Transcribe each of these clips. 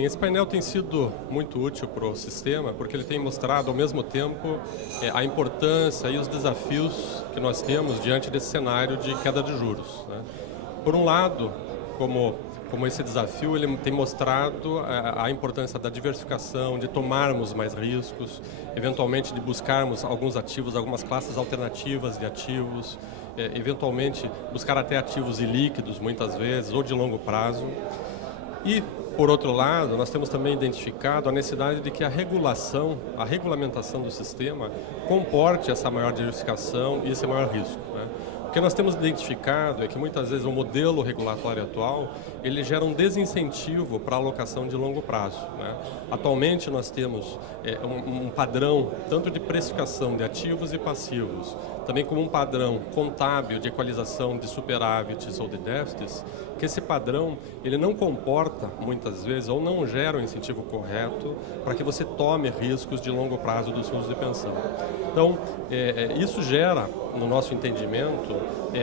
Esse painel tem sido muito útil para o sistema porque ele tem mostrado ao mesmo tempo a importância e os desafios que nós temos diante desse cenário de queda de juros, né? Por um lado, como esse desafio, ele tem mostrado a importância da diversificação, de tomarmos mais riscos, eventualmente de buscarmos alguns ativos, algumas classes alternativas de ativos, eventualmente buscar até ativos ilíquidos muitas vezes ou de longo prazo. E, por outro lado, nós temos também identificado a necessidade de que a regulamentação do sistema comporte essa maior diversificação e esse maior risco, né? O que nós temos identificado é que muitas vezes o modelo regulatório atual ele gera um desincentivo para a alocação de longo prazo, né? Atualmente nós temos um padrão tanto de precificação de ativos e passivos, também como um padrão contábil de equalização de superávites ou de déficits, que esse padrão ele não comporta muitas vezes ou não gera um incentivo correto para que você tome riscos de longo prazo dos fundos de pensão. Então, isso gera, no nosso entendimento,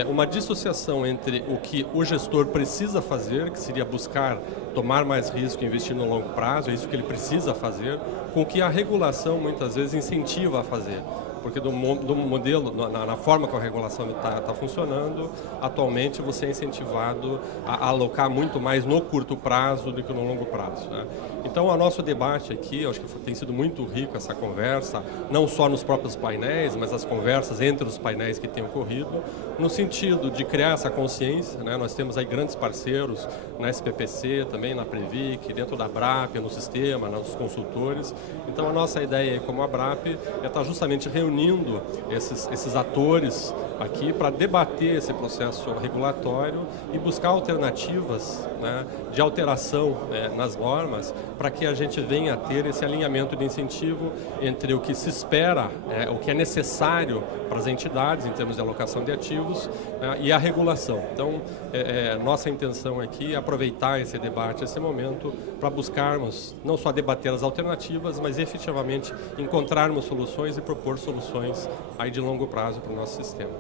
uma dissociação entre o que o gestor precisa fazer, que seria buscar tomar mais risco e investir no longo prazo, é isso que ele precisa fazer, com o que a regulação muitas vezes incentiva a fazer. Porque do modelo, na forma como a regulação está funcionando, atualmente você é incentivado a alocar muito mais no curto prazo do que no longo prazo, né? Então, o nosso debate aqui, acho que tem sido muito rico essa conversa, não só nos próprios painéis, mas as conversas entre os painéis que têm ocorrido, no sentido de criar essa consciência, né? Nós temos aí grandes parceiros na SPPC, também na Previc, dentro da Abrap, no sistema, nos consultores. Então, a nossa ideia como Abrap é estar justamente reunindo esses atores aqui para debater esse processo regulatório e buscar alternativas, né, de alteração nas normas para que a gente venha a ter esse alinhamento de incentivo entre o que se espera, o que é necessário para as entidades em termos de alocação de ativos, né, e a regulação. Então, nossa intenção aqui é aproveitar esse debate, esse momento, para buscarmos não só debater as alternativas, mas efetivamente encontrarmos soluções e propor soluções aí de longo prazo para o nosso sistema.